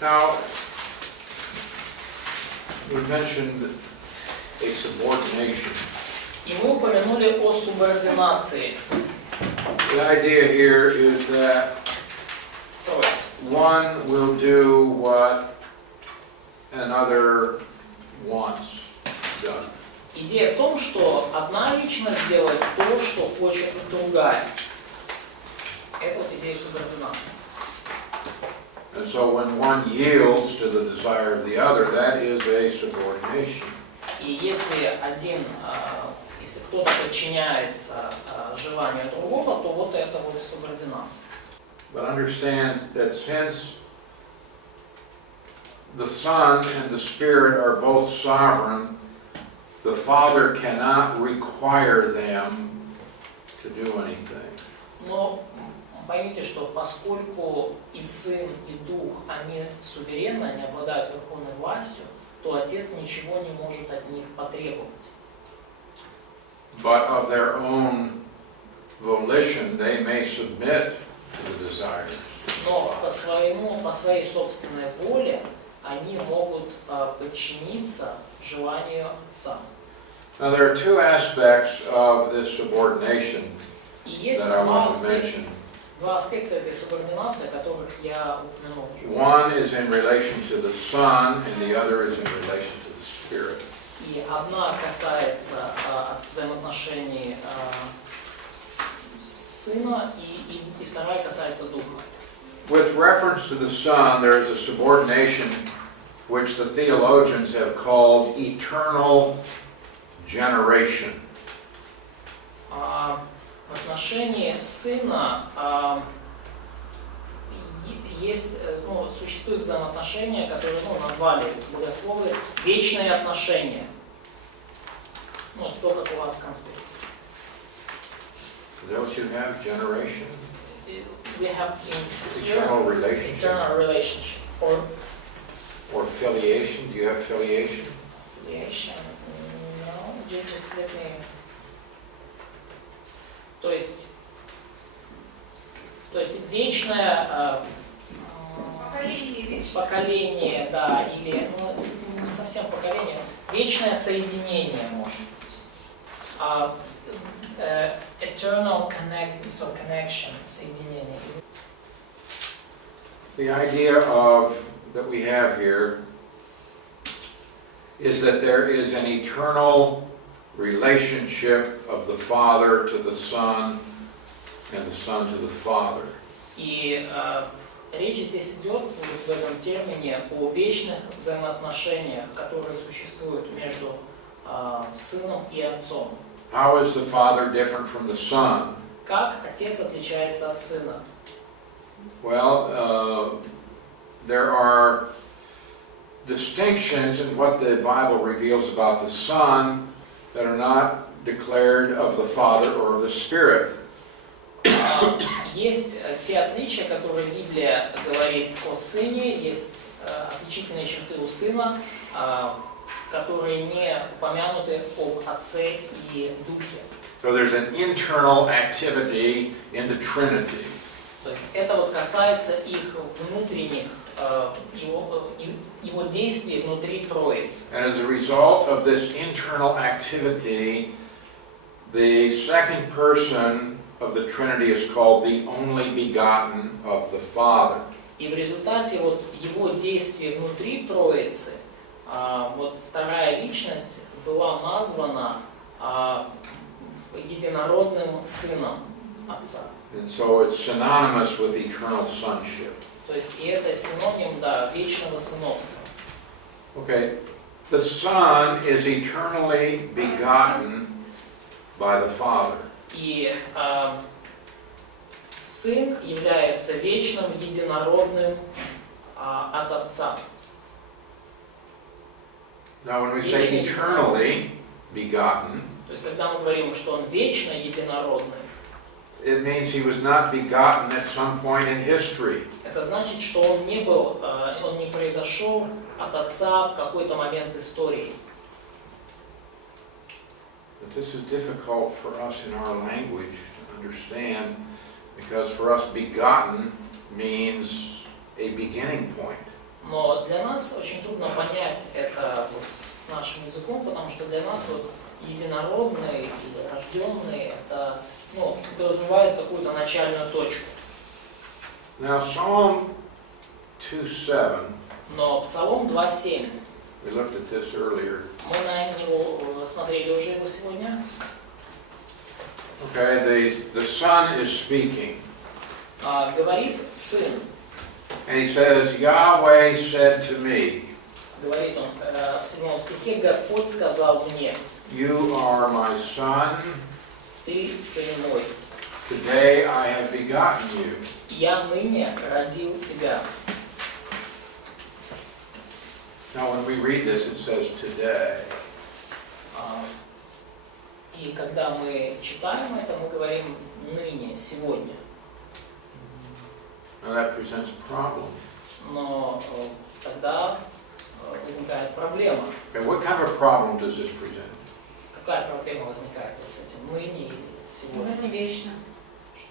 Now, we mentioned a subordination. И мы упомянули о субординации. The idea here is that one will do what another wants done. Идея в том, что одна личность делает то, что хочет другая. Это вот идея субординации. And so when one yields to the desire of the other, that is a subordination. И если если кто-то подчиняется желанию другого, то вот это вот субординация. But understand that since the Son and the Spirit are both sovereign, the Father cannot require them to do anything. Но поймите, что поскольку и Сын, и Дух, они суверенны, они обладают верховной властью, то Отец ничего не может от них потребовать. But of their own volition, they may submit to the desires. Но по своей собственной воле они могут подчиниться желанию Отца. Now there are two aspects of this subordination И есть that I want to mention. два аспекта этой субординации, которых я упомянул. One is in relation to the Son, and the other is in relation to the Spirit. И одна касается взаимоотношений Сына, и вторая касается Духа. With reference to the Son, there is a subordination which the theologians have called eternal generation. В отношении Сына существуют взаимоотношения, которые назвали богословы вечные отношения. То, как у вас в конспекте. Is that what you have? Generation? We have Eternal relationship? eternal relationship. Or filiation? Do you have filiation? Affiliation. No, just let me. То есть вечное поколение, да, или не совсем поколение, вечное соединение, может быть. Eternal connection, соединение. The idea that we have here is that there is an eternal relationship of the Father to the Son and the Son to the Father. И речь здесь идет в этом термине о вечных взаимоотношениях, которые существуют между Сыном и Отцом. How is the Father different from the Son? Как Отец отличается от Сына? Well, there are distinctions in what the Bible reveals about the Son that are not declared of the Father or of the Spirit. Есть те отличия, которые Библия говорит о Сыне, есть отличительные черты у Сына, которые не упомянуты об Отце и Духе. So there's an internal activity in the Trinity. То есть это вот касается их внутренних, его действий внутри Троицы. And as a result of this internal activity, the second person of the Trinity is called the only begotten of the Father. И в результате вот его действий внутри Троицы, вот вторая личность была названа единородным Сыном Отца. And so it's synonymous with eternal sonship. То есть и это синоним, да, вечного сыновства. Okay, the Son is eternally begotten by the Father. И Сын является вечным, единородным от Отца. Now when we say eternally begotten, То есть когда мы говорим, что Он вечно единородный, it means he was not begotten at some point in history. это значит, что Он не произошел от Отца в какой-то момент истории. But this is difficult for us in our language to understand, because for us begotten means a beginning point. Но для нас очень трудно понять это вот с нашим языком, потому что для нас вот единородный или рожденный это, ну, подразумевает какую-то начальную точку. Now Psalm 2:7, Но Псалом 2:7, we looked at this earlier. мы на него смотрели уже его сегодня. Okay, the son is speaking. Говорит сын, And he says, Yahweh said to me, говорит он в 7 стихе, Господь сказал мне, You are my son, ты сын мой, today I have begotten you. я ныне родил тебя. Now when we read this, it says today. И когда мы читаем это, мы говорим ныне, сегодня. Now that presents a problem. Но тогда возникает проблема. Okay, what kind of a problem does this present? Какая проблема возникает вот с этим ныне или сегодня? Не вечно.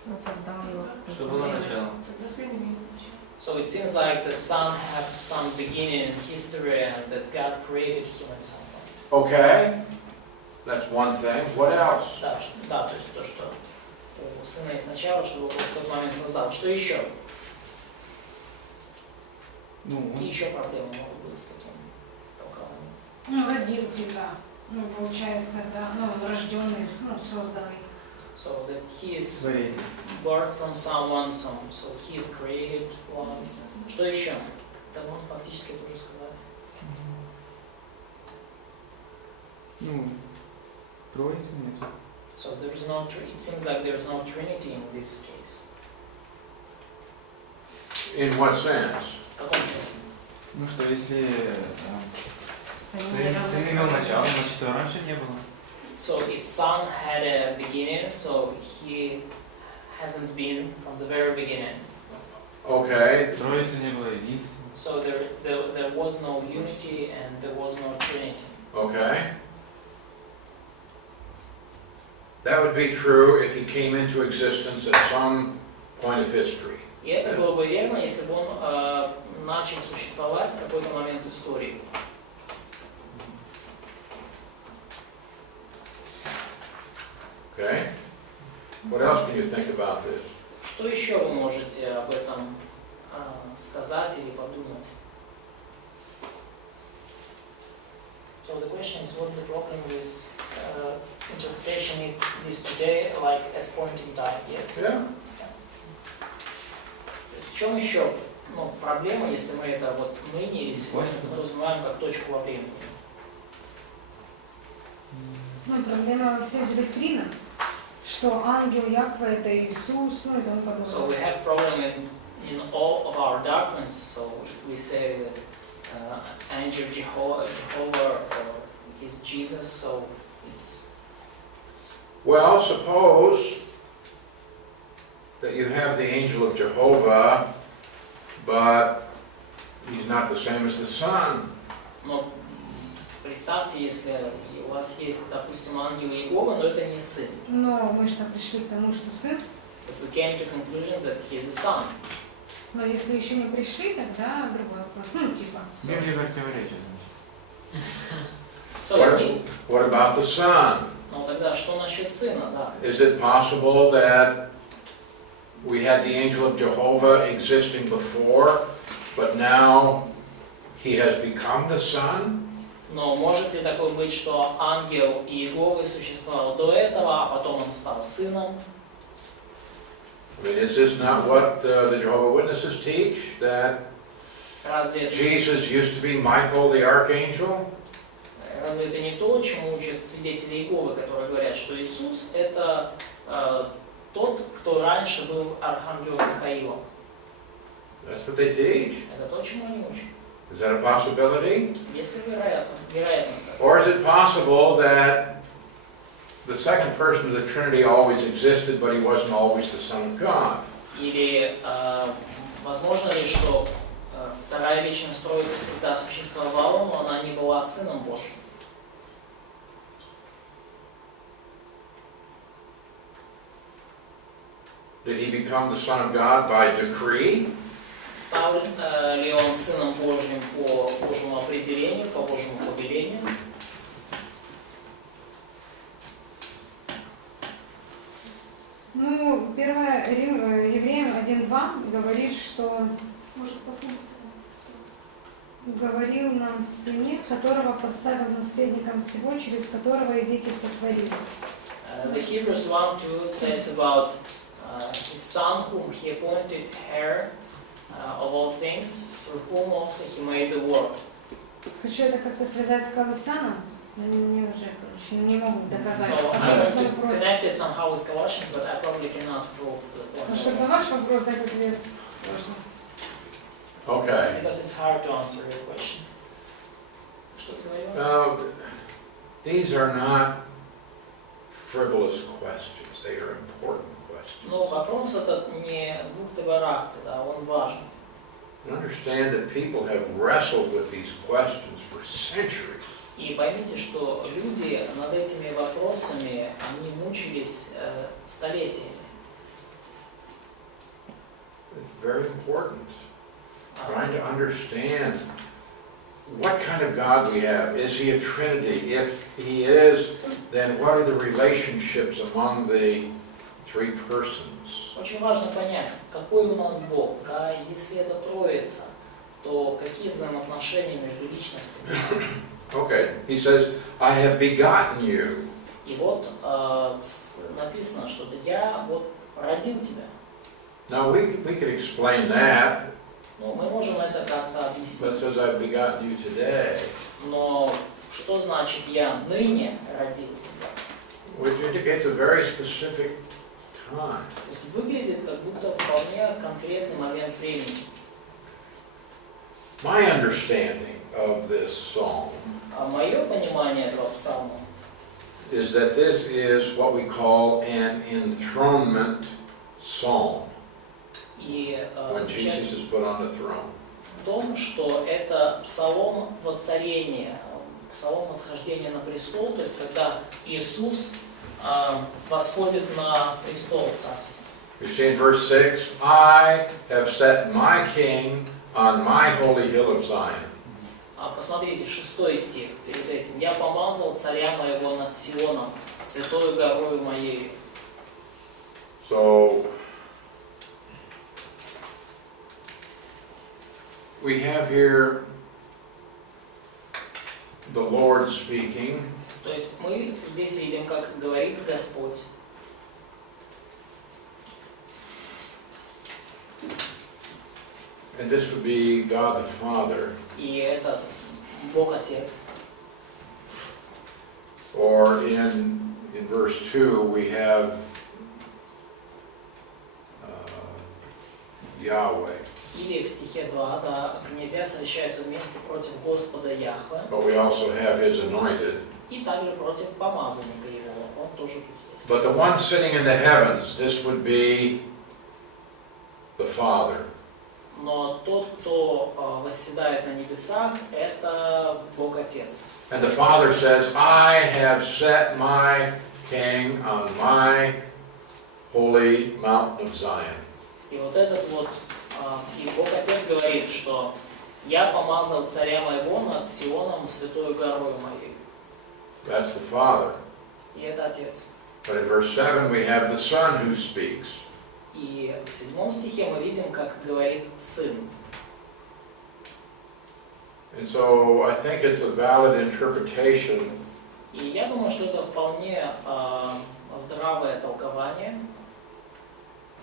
Он создал его. Что было начало? So it seems like that some have some beginning in history and that God created him in some way. Okay, that's one thing. What else? Да, то есть то, что у сына есть начало, что Бог в тот момент создал. Что еще? Какие еще проблемы могут быть с таким толкованием? Ну, родил тебя. Ну, получается, да. Ну, он рожденный, ну, созданный. So that he is birth from someone, so he is created one. Что еще? Это мы фактически тоже сказали. Ну, троицы нет. So there is no. It seems like there is no Trinity in this case. In what sense? В каком смысле? Ну что, если сын имел начало, значит, его раньше не было. So if Son had a beginning, so he hasn't been from the very beginning. Okay. Троицы не было единства. So there was no unity and there was no Trinity. Okay. That would be true if he came into existence at some point of history. И это было бы верно, если бы он начал существовать в какой-то момент истории. Okay. What else can you think about this? Что еще вы можете об этом сказать или подумать? So the question is, what is the problem with interpretation is today, like as point in time, yes? Yeah. То есть в чем еще проблема, если мы это вот ныне или сегодня подразумеваем как точку во времени? Ну, проблема во всех доктринах, что ангел Яхве это Иисус, ну и тому подобное. So we have problem in all of our doctrines. So if we say that angel Jehovah or is Jesus, so it's. Well, suppose that you have the angel of Jehovah, but he's not the same as the Son. Но представьте, если у вас есть, допустим, ангел Иеговы, но это не сын. Но мы что пришли к тому, что сын. But we came to conclusion that he is a son. Но если еще не пришли, тогда другой вопрос. Ну, типа. Библия противоречит. So What about the Son? Ну тогда что насчет сына, да? Is it possible that we had the angel of Jehovah existing before, but now he has become the Son? Но может ли такое быть, что ангел Иеговы существовал до этого, а потом он стал сыном? I mean, is this not what the Jehovah's Witnesses teach? That Разве Jesus used to be Michael the Archangel? Разве это не то, чему учат свидетели Иеговы, которые говорят, что Иисус – это тот, кто раньше был архангелом Михаилом? That's what they teach. Это то, чему они учат. Is that a possibility? Есть ли вероятность? Or is it possible that the second person of the Trinity always existed, but he wasn't always the Son of God? Или возможно ли, что вторая личность Троицы всегда существовала, но она не была Сыном Божьим? Did he become the Son of God by decree? стал ли он Сыном Божьим по Божьему определению, по Божьему повелению. Ну, первое, Евреям 1:2 говорит, что Может, по функции. говорил нам в Сыне, которого поставил наследником всего, через которого и веки сотворил. The Hebrews 1:2 says about his Son, whom he appointed heir of all things, through whom also he made the world. Хочу это как-то связать с Колоссяном, но мне уже, короче, не могу доказать. So I Ответ want на to вопрос. connect it somehow with Colossians, but I probably cannot prove the Потому что point. на ваш вопрос дать ответ сложно. Okay. Because it's hard to answer your question. Что ты говорила? Now, these are not frivolous questions. They are important questions. Ну, вопрос этот не с бухты-барахты, да, он важен. And understand that people have wrestled with these questions for centuries. И поймите, что люди над этими вопросами, они мучились столетиями. It's very important. Trying to understand what kind of God we have. Is he a Trinity? If he is, then what are the relationships among the three persons? Очень важно понять, какой у нас Бог, да, и если это Троица, то какие взаимоотношения между личностями. Okay, he says, I have begotten you. И вот написано, что я вот родил тебя. Now we could explain that, Ну, мы можем это как-то but it объяснить. says I've begotten you today, Но что значит я ныне родил тебя? which indicates a very specific time. То есть выглядит как будто вполне конкретный момент времени. My understanding of this psalm А мое понимание этого псалма, is that this is what we call an enthronement psalm, и when Jesus заключается is put on the throne. в том, что это псалом воцарения, псалом восхождения на престол, то есть когда Иисус восходит на престол царства. You see in verse 6, I have set my king on my holy hill of Zion. Посмотрите, 6 стих перед этим. «Я помазал царя моего над Сионом, святою горою моею». So, we have here the Lord speaking, То есть мы здесь видим, как говорит Господь. and this would be God the Father, И это Бог Отец. or in verse 2 we have Yahweh, Или в стихе 2, да, князья совещаются вместе против Господа Яхве, but we also have His anointed. и также против помазанника его. Он тоже тут есть. But the one sitting in the heavens, this would be the Father. Но тот, кто восседает на небесах, это Бог Отец. And the Father says, I have set my king on my holy mountain of Zion. И вот этот вот, и Бог Отец говорит, что «Я помазал царя моего над Сионом, святою горою моей». That's the Father. И это Отец. But in verse 7 we have the Son who speaks. И в 7 стихе мы видим, как говорит Сын. And so I think it's a valid interpretation И я думаю, что это вполне здравое толкование.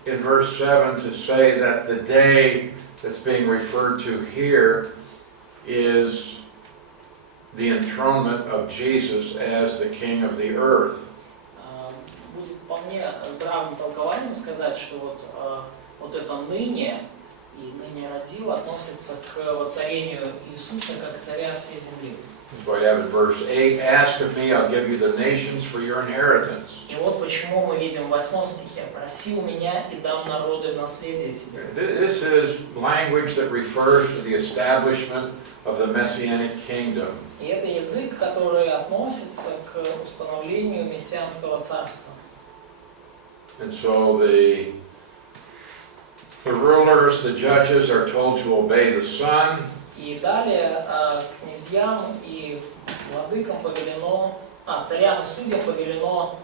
in verse 7 to say that the day that's being referred to here is the enthronement of Jesus as the King of the earth. Будет вполне здравым толкованием сказать, что вот это ныне и ныне родил относится к воцарению Иисуса как царя всей земли. That's why you have in verse 8, ask of me, I'll give you the nations for your inheritance. И вот почему мы видим в 8 стихе: «Проси у меня, и дам народы в наследие тебе». This is language that refers to the establishment of the Messianic kingdom. И это язык, который относится к установлению мессианского царства. And so the rulers verse, the judges are told to obey the Son. И далее князьям и владыкам повелено, царям и судьям повелено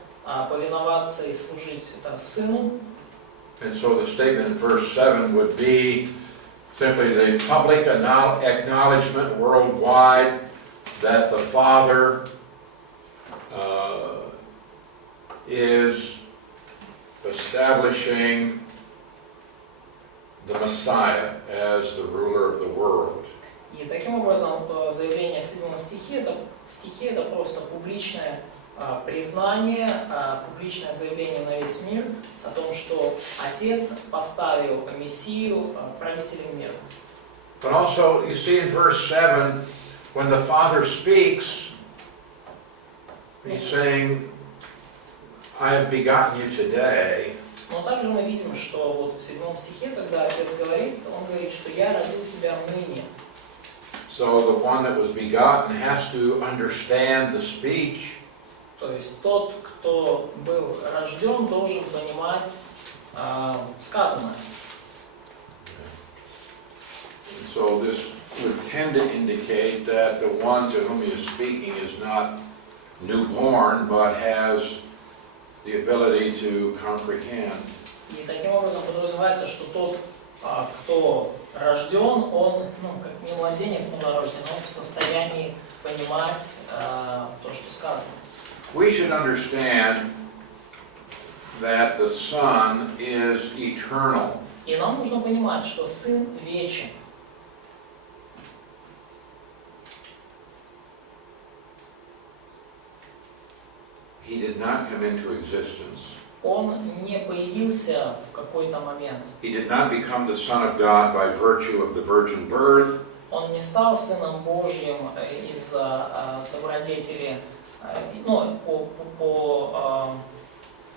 повиноваться и служить Сыну. And so the statement in verse 7 would be simply the public acknowledgement worldwide that the Father is establishing the Messiah as the ruler of the world. И таким образом заявление в 7 стихе это просто публичное признание, публичное заявление на весь мир о том, что Отец поставил Мессию правителем мира. But also, you see in verse 7, when the Father speaks, he's saying, I have begotten you today. Но также мы видим, что вот в 7 стихе, когда Отец говорит, Он говорит, что «Я родил тебя ныне». So the one that was begotten has to understand the speech. То есть тот, кто был рожден, должен понимать сказанное. So this would tend to indicate that the one to whom he is speaking is not newborn, but has the ability to comprehend. И таким образом подразумевается, что тот, кто рожден, он, как не младенец новорожден, он в состоянии понимать то, что сказано. We should understand that the Son is eternal. И нам нужно понимать, что Сын вечен. He did not come into existence. Он не появился в какой-то момент. He did not become the Son of God by virtue of the virgin birth. Он не стал Сыном Божьим из-за добродетели, по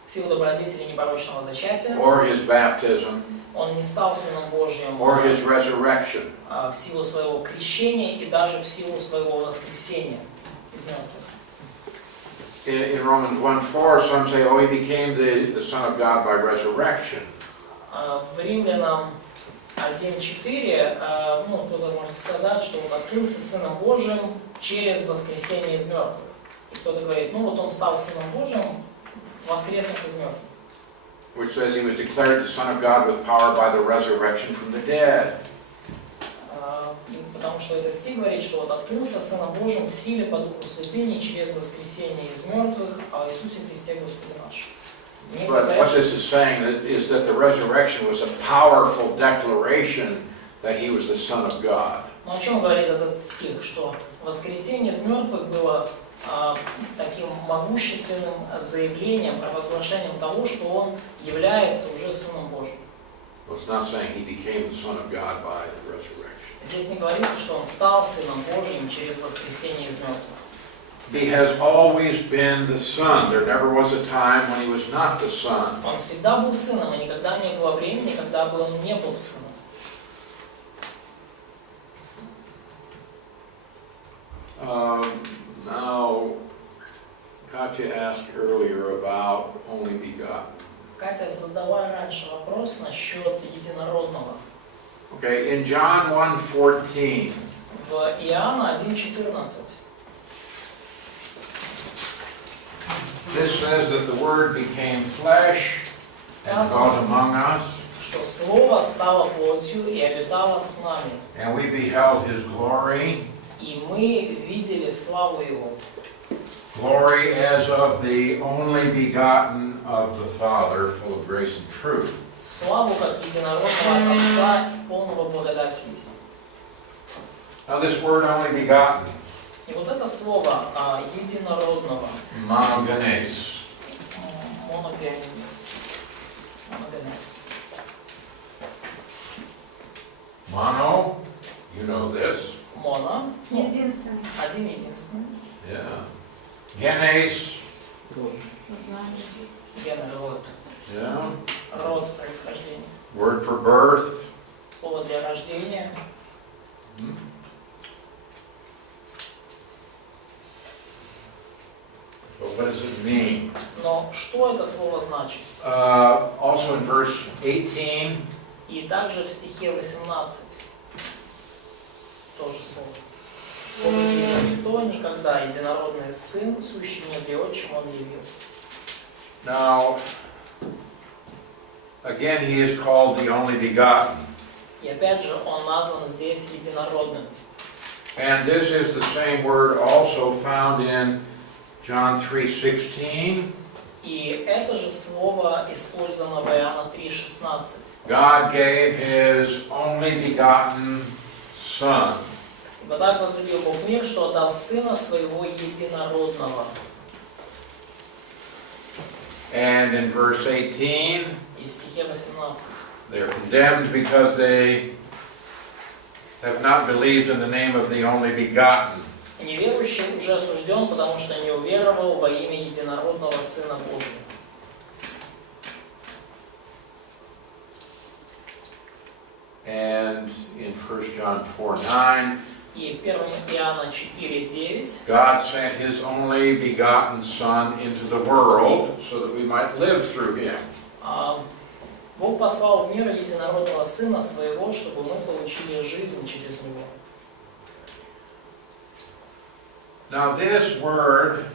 силу добродетели непорочного зачатия. Or his baptism. Он не стал Сыном Божьим Or his resurrection. В силу своего крещения и даже в силу своего воскресения из мертвых. In Romans 1:4, some say, oh, he became the Son of God by resurrection. В Римлянам 1:4, кто-то может сказать, что он открылся Сыном Божьим через воскресение из мертвых. И кто-то говорит, он стал Сыном Божьим, воскреснув из мертвых. Which says he was declared the Son of God with power by the resurrection from the dead. Потому что этот стих говорит, что вот открылся Сыном Божьим в силе по Духу Святыни через воскресение из мертвых о Иисусе Христе Господе нашем. But what this is saying is that the resurrection was a powerful declaration that he was the Son of God. Но о чем говорит этот стих? Что воскресение из мертвых было таким могущественным заявлением, провозглашением того, что он является уже Сыном Божьим. Well, it's not saying he became the Son of God by the resurrection. Здесь не говорится, что он стал Сыном Божьим через воскресение из мертвых. He has always been the Son. There never was a time when he was not the Son. Он всегда был Сыном, и никогда не было времени, когда бы он не был Сыном. Now, Katya asked earlier about only begotten. Катя задала раньше вопрос насчет единородного. Okay, in John 1:14. В Иоанна 1:14. This says that the Word became flesh and dwelt Сказано, among us, что Слово стало плотью и обитало с нами, and we beheld His glory, и мы видели славу Его. glory as of the only begotten of the Father, full of grace and truth. Славу как единородного от Отца и полного благодати есть. Now this word only begotten, И вот это слово единородного, monogenes, моногенез, mono, you know this, моно, Единственный. один единственный, yeah. Genes, Знаешь. генез, yeah. род, происхождение, Word for birth. слово для рождения. But what does it mean? Но что это слово значит? Also in verse 18, И также в стихе 18 тоже слово. «Он не видел никто никогда, единородный Сын, сущий в небе, отчим Он явил». Now, again, he is called the only begotten. И опять же, Он назван здесь единородным. And this is the same word also found in John 3:16. И это же слово использовано в Иоанна 3:16. God gave his only begotten Son. Ибо так возлюбил Бог мир, что отдал Сына Своего единородного. And in verse 18, И в стихе 18. they are condemned because they have not believed in the name of the only begotten. Неверующий уже осужден, потому что не уверовал во имя единородного Сына Божьего. And in 1 John 4:9, И в 1 Иоанна 4:9 God sent his only begotten Son into the world so that we might live through him. Бог послал в мир единородного Сына Своего, чтобы мы получили жизнь через Него. Now this word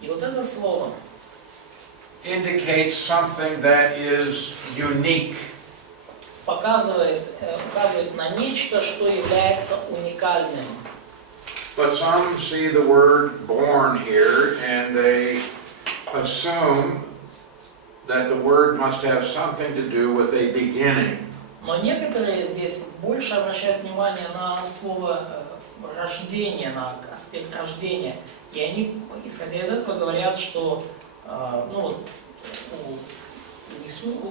И вот это слово indicates something that is unique. указывает на нечто, что является уникальным. But some see the word born here and they assume that the word must have something to do with a beginning. Но некоторые здесь больше обращают внимание на слово рождение, на аспект рождения. И они, исходя из этого, говорят, что,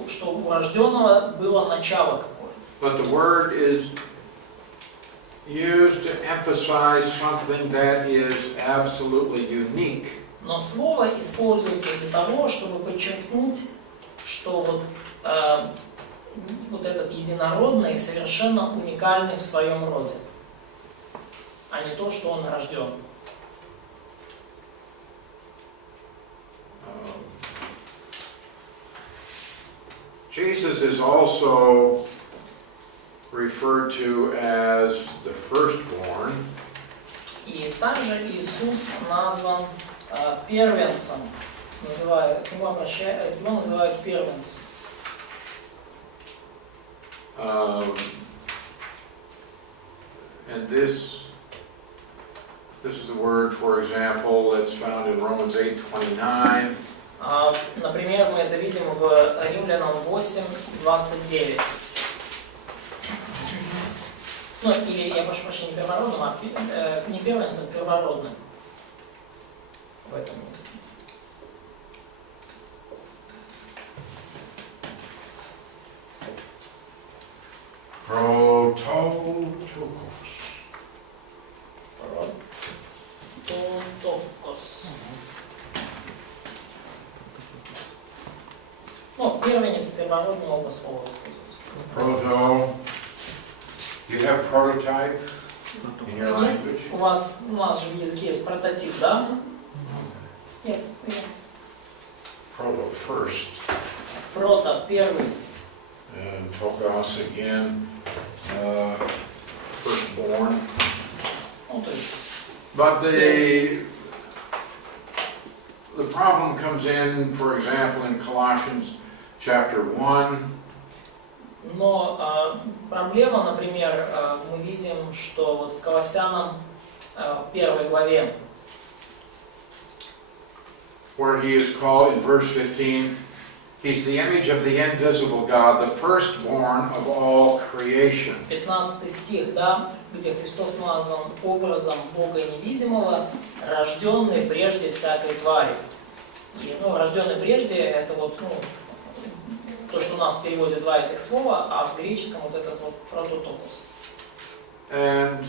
что у рожденного было начало какое-то. But the word is used to emphasize something that is absolutely unique. Но слово используется для того, чтобы подчеркнуть, что вот этот единородный совершенно уникальный в своем роде, а не то, что он рожден. Jesus is also referred to as the firstborn. И также Иисус назван первенцем, его называют первенцем. And this is a word, for example, that's found in Romans 8:29. Например, мы это видим в Римлянам 8:29. Или, я прошу прощения, не первородным, не первенцем, первородным. В этом месте. Прототокос. Первенец, первородный, оба слова используются. Proto. You have prototype in your language? У нас же в языке есть прототип, да? Нет. Proto, first. Прото, первый. And tokos again, firstborn. То есть. But the problem comes in, for example, in Colossians chapter 1. Но проблема, например, мы видим, что вот в Колоссянам 1 главе, where he is called in verse 15, he's the image of the invisible God, the firstborn of all creation. 15 стих, да, где Христос назван образом Бога невидимого, рожденный прежде всякой твари. И, рожденный прежде, это то, что у нас переводит два этих слова, а в греческом вот этот вот прототокос. And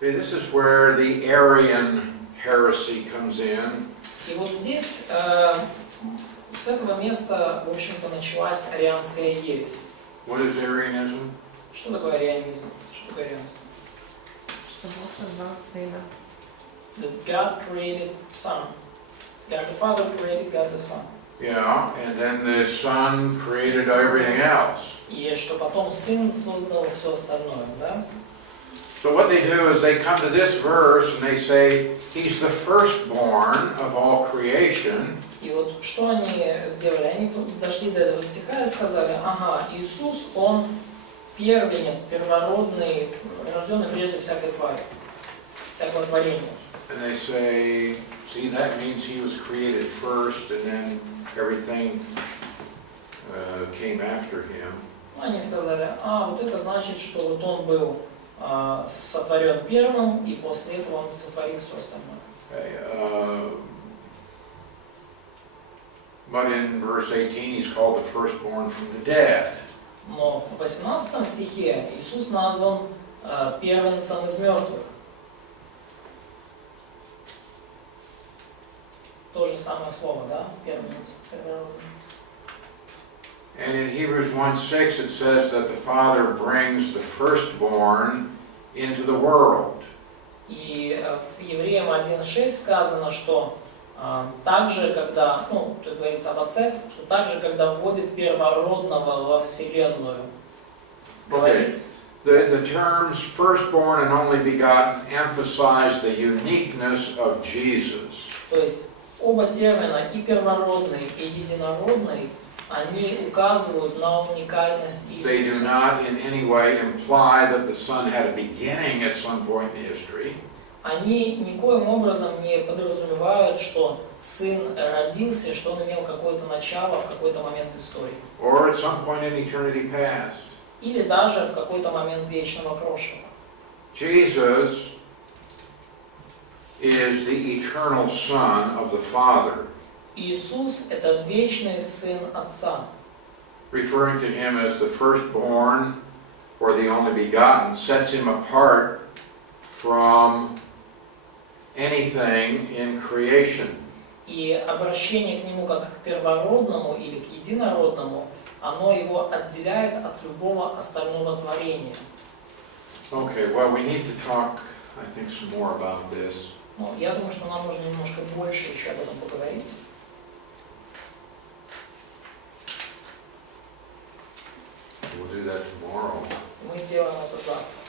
this is where the Arian heresy comes in. И вот здесь, с этого места, в общем-то, началась арианская ересь. What is Arianism? Что такое арианизм? Что такое арианство? Что Бог создал Сына. That God created Son. God the Father created God the Son. Yeah, and then the Son created everything else. И что потом Сын создал все остальное, да? So what they do is they come to this verse and they say, He's the firstborn of all creation. И вот что они сделали? Они дошли до этого стиха и сказали, ага, Иисус, Он первенец, первородный, рожденный прежде всякой твари, всякого творения. And they say, see, that means He was created first and then everything came after Him. Они сказали, вот это значит, что вот Он был сотворен первым, и после этого Он сотворил все остальное. Okay, but in verse 18 He's called the firstborn from the dead. Но в 18 стихе Иисус назван первенцем из мертвых. То же самое слово, да? Первенец, первородный. And in Hebrews 1:6 it says that the Father brings the firstborn into the world. И в Евреям 1:6 сказано, что также, когда, тут говорится об Отце, что также, когда вводит первородного во вселенную. Okay. The terms firstborn and only begotten emphasize the uniqueness of Jesus. То есть оба термина, и первородный, и единородный, они указывают на уникальность They do Иисуса. not in any way imply that the Son had a beginning at some point in history. Они никоим образом не подразумевают, что Сын родился, что Он имел какое-то начало в какой-то момент истории. Or at some point in eternity past. Или даже в какой-то момент вечного прошлого. Jesus is the eternal Son of the Father, Иисус – это вечный Сын Отца. referring to Him as the firstborn or the only begotten, sets Him apart from anything in creation. И обращение к Нему как к первородному или к единородному, оно Его отделяет от любого остального творения. Okay, well, we need to talk, I think, some more about this. Я думаю, что нам нужно немножко больше еще об этом поговорить. We'll do that tomorrow. Мы сделаем это завтра.